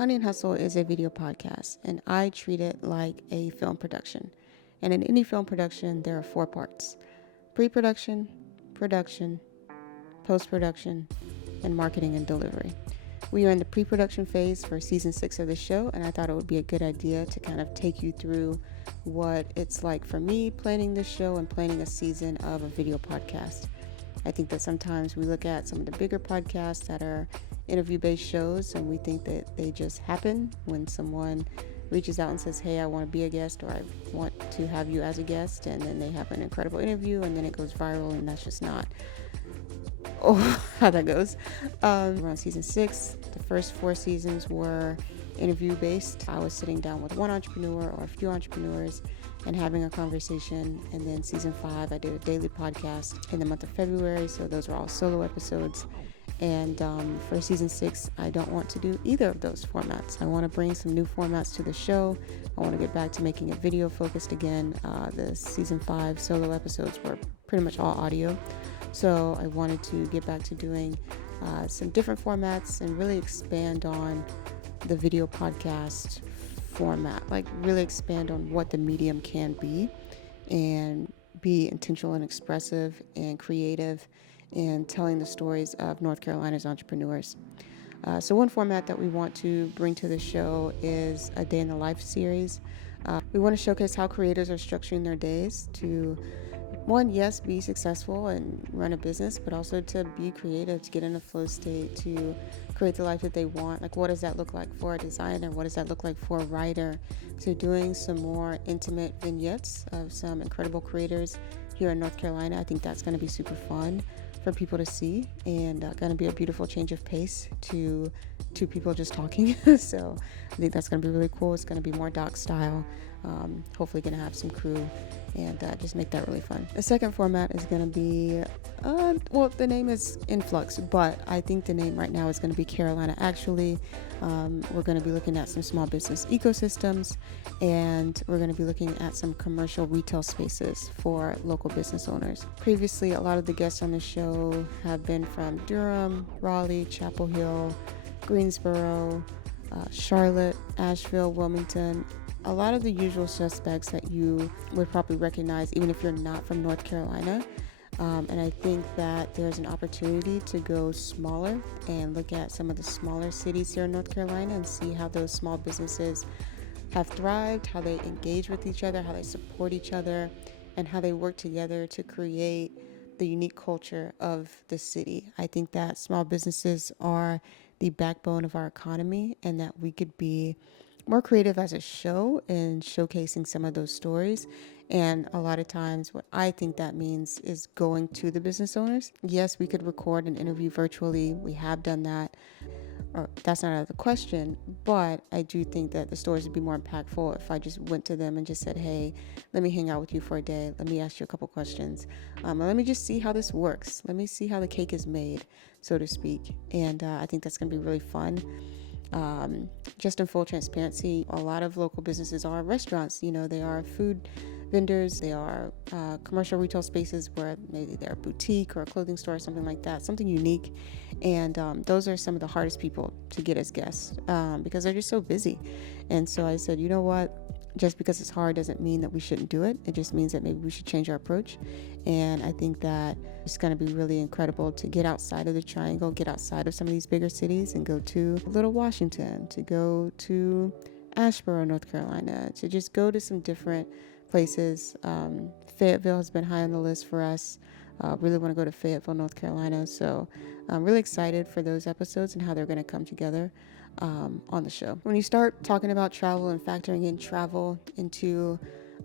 Honey and Hustle is a video podcast, and I treat it like a film production. And in any film production, there are 4 parts: pre-production, production, post-production, and marketing and delivery. We are in the pre-production phase for season 6 of the show, and I thought it would be a good idea to kind of take you through what it's like for me planning this show and planning a season of a video podcast. I think that sometimes we look at some of the bigger podcasts that are interview-based shows and we think that they just happen when someone reaches out and says, hey, I want to be a guest, or I want to have you as a guest, and then they have an incredible interview and then it goes viral, and that's just not how that goes. We're on season 6. The first 4 seasons were interview-based. I was sitting down with one entrepreneur or a few entrepreneurs and having a conversation. And then season 5, I did a daily podcast in the month of February. So those were all solo episodes. And for season 6, I don't want to do either of those formats. I want to bring some new formats to the show. I want to get back to making it video focused again. The season 5 solo episodes were pretty much all audio. So I wanted to get back to doing some different formats and really expand on the video podcast format, like really expand on what the medium can be and be intentional and expressive and creative in telling the stories of North Carolina's entrepreneurs. So one format that we want to bring to the show is a day in the life series. We want to showcase how creators are structuring their days to, one, yes, be successful and run a business, but also to be creative, to get in a flow state, to create the life that they want. Like, what does that look like for a designer? What does that look like for a writer? So doing some more intimate vignettes of some incredible creators here in North Carolina. I think that's going to be super fun for people to see, and going to be a beautiful change of pace to two people just talking. So I think that's going to be really cool. It's going to be more doc style. Hopefully going to have some crew and just make that really fun. The second format is going to be, the name is Influx, but I think the name right now is going to be Carolina Actually. We're going to be looking at some small business ecosystems, and we're going to be looking at some commercial retail spaces for local business owners. Previously, a lot of the guests on the show have been from Durham, Raleigh, Chapel Hill, Greensboro, Charlotte, Asheville, Wilmington. A lot of the usual suspects that you would probably recognize even if you're not from North Carolina. And I think that there's an opportunity to go smaller and look at some of the smaller cities here in North Carolina and see how those small businesses have thrived, how they engage with each other, how they support each other, and how they work together to create the unique culture of the city. I think that small businesses are the backbone of our economy, and that we could be more creative as a show in showcasing some of those stories. And a lot of times what I think that means is going to the business owners. Yes, we could record an interview virtually. We have done that. Or that's not out of the question, but I do think that the stories would be more impactful if I just went to them and just said, hey, let me hang out with you for a day. Let me ask you a couple questions. Let me just see how this works. Let me see how the cake is made, so to speak. And I think that's going to be really fun. Just in full transparency, a lot of local businesses are restaurants. They are food vendors, they are commercial retail spaces where maybe they're a boutique or a clothing store or something like that, something unique. And those are some of the hardest people to get as guests because they're just so busy. And so I said, you know what? Just because it's hard doesn't mean that we shouldn't do it. It just means that maybe we should change our approach. And I think that it's going to be really incredible to get outside of the triangle, get outside of some of these bigger cities and go to Little Washington, to go to Asheboro, North Carolina, to just go to some different places. Fayetteville has been high on the list for us. Really want to go to Fayetteville, North Carolina. So I'm really excited for those episodes and how they're going to come together on the show. When you start talking about travel and factoring in travel into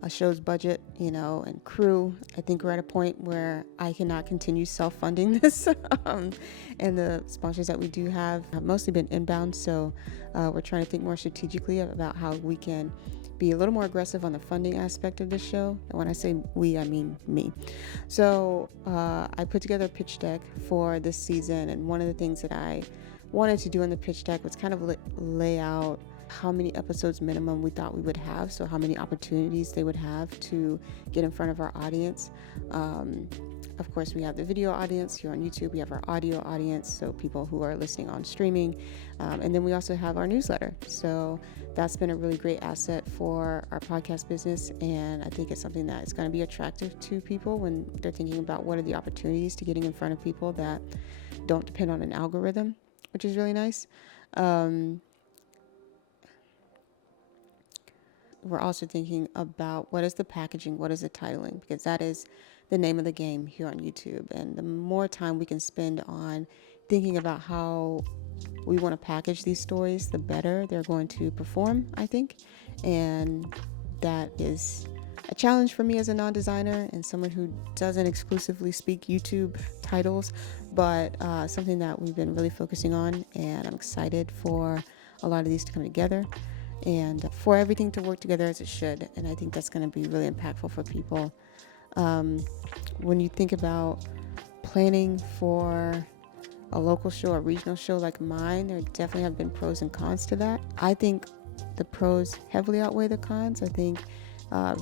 a show's budget, and crew, I think we're at a point where I cannot continue self-funding this. And the sponsors that we do have mostly been inbound. So we're trying to think more strategically about how we can be a little more aggressive on the funding aspect of this show. And when I say we, I mean me. So I put together a pitch deck for this season. And one of the things that I wanted to do in the pitch deck was kind of lay out how many episodes minimum we thought we would have. So how many opportunities they would have to get in front of our audience. Of course, we have the video audience here on YouTube. We have our audio audience, so people who are listening on streaming. And then we also have our newsletter. So that's been a really great asset for our podcast business. And I think it's something that is going to be attractive to people when they're thinking about what are the opportunities to getting in front of people that don't depend on an algorithm, which is really nice. We're also thinking about what is the packaging, what is the titling, because that is the name of the game here on YouTube. And the more time we can spend on thinking about how we want to package these stories, the better they're going to perform, I think. And that is a challenge for me as a non-designer and someone who doesn't exclusively speak YouTube titles, but something that we've been really focusing on, and I'm excited for a lot of these to come together and for everything to work together as it should. And I think that's going to be really impactful for people. When you think about planning for a local show, a regional show like mine, there definitely have been pros and cons to that. I think the pros heavily outweigh the cons. I think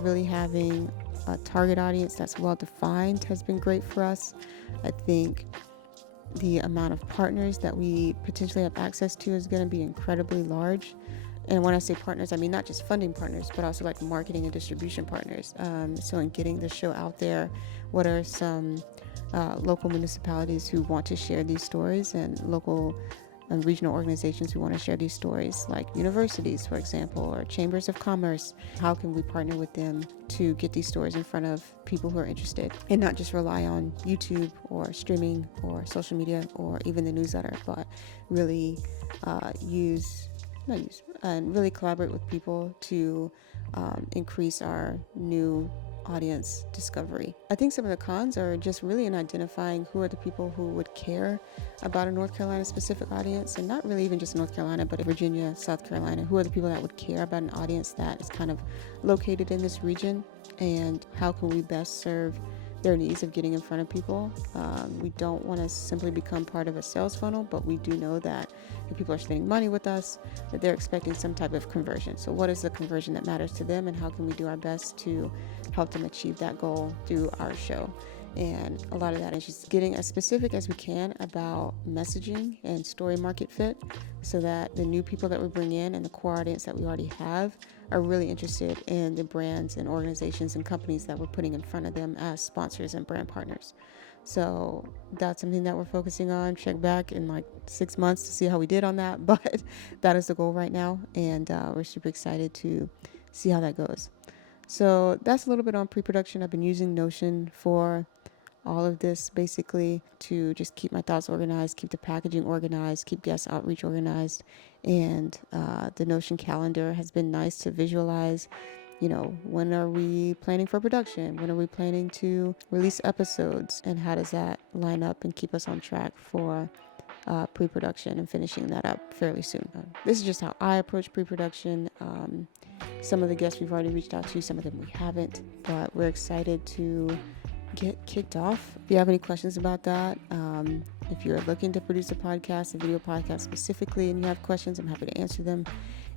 really having a target audience that's well defined has been great for us. I think the amount of partners that we potentially have access to is going to be incredibly large. And when I say partners, I mean not just funding partners, but also like marketing and distribution partners. So in getting the show out there, what are some local municipalities who want to share these stories, and local and regional organizations who want to share these stories, like universities, for example, or chambers of commerce? How can we partner with them to get these stories in front of people who are interested, and not just rely on YouTube or streaming or social media or even the newsletter, but really and really collaborate with people to increase our new audience discovery. I think some of the cons are just really in identifying who are the people who would care about a North Carolina specific audience, and not really even just North Carolina, but Virginia, South Carolina. Who are the people that would care about an audience that is kind of located in this region, and how can we best serve their needs of getting in front of people? We don't want to simply become part of a sales funnel, but we do know that if people are spending money with us, that they're expecting some type of conversion. So what is the conversion that matters to them, and how can we do our best to help them achieve that goal through our show? And a lot of that is just getting as specific as we can about messaging and story market fit, so that the new people that we bring in and the core audience that we already have are really interested in the brands and organizations and companies that we're putting in front of them as sponsors and brand partners. So that's something that we're focusing on. Check back in like 6 months to see how we did on that, but that is the goal right now, and we're super excited to see how that goes. So that's a little bit on pre-production. I've been using Notion for all of this, basically to just keep my thoughts organized, keep the packaging organized, keep guest outreach organized. And the Notion calendar has been nice to visualize, when are we planning for production? When are we planning to release episodes? And how does that line up and keep us on track for pre-production and finishing that up fairly soon? This is just how I approach pre-production. Some of the guests we've already reached out to, some of them we haven't, but we're excited to get kicked off. If you have any questions about that, if you're looking to produce a podcast, a video podcast specifically, and you have questions, I'm happy to answer them.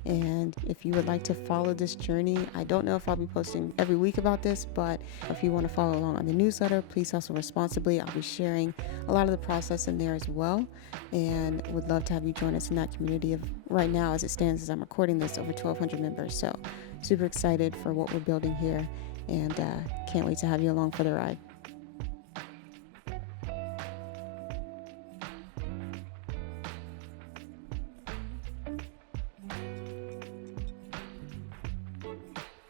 And if you would like to follow this journey, I don't know if I'll be posting every week about this, but if you want to follow along on the newsletter, please hustle responsibly. I'll be sharing a lot of the process in there as well, and would love to have you join us in that community of, right now as it stands as I'm recording this, over 1,200 members. So super excited for what we're building here, and can't wait to have you along for the ride.